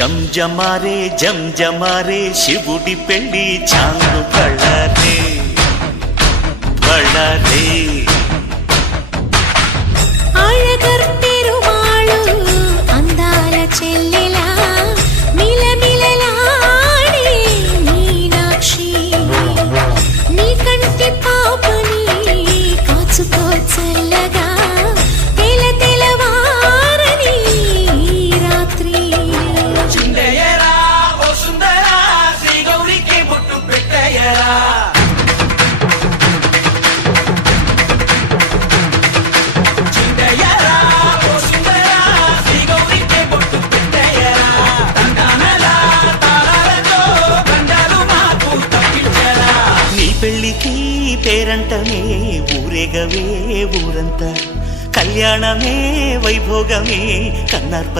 జంజమారే జంజమారే శివుడి పెళ్లి చాంగు బళ్ళారే బళ్ళారే అళగర్ పెరుమాళు అందాల చెల్లెలా మిలమిలలాడే మీనాక్షి నీ కంటి పాపని కాచుకో చల్లగా తెల తెలవారని రాత్రి చిందయ్యరా ఓ సుందరా శ్రీ గౌరికి బొట్టు పెట్టయ్యరా చిందయ్యరా ఓ సుందరా శ్రీ గౌరికి బొట్టు పెట్టయ్యరా తండానలా తాళాలతో గండాలు మాకు తప్పించరా నీ పెళ్లికి పేరంటమే ఊరేగవే ఊరంతా కళ్యాణమే వైభోగమే కన్నార్ప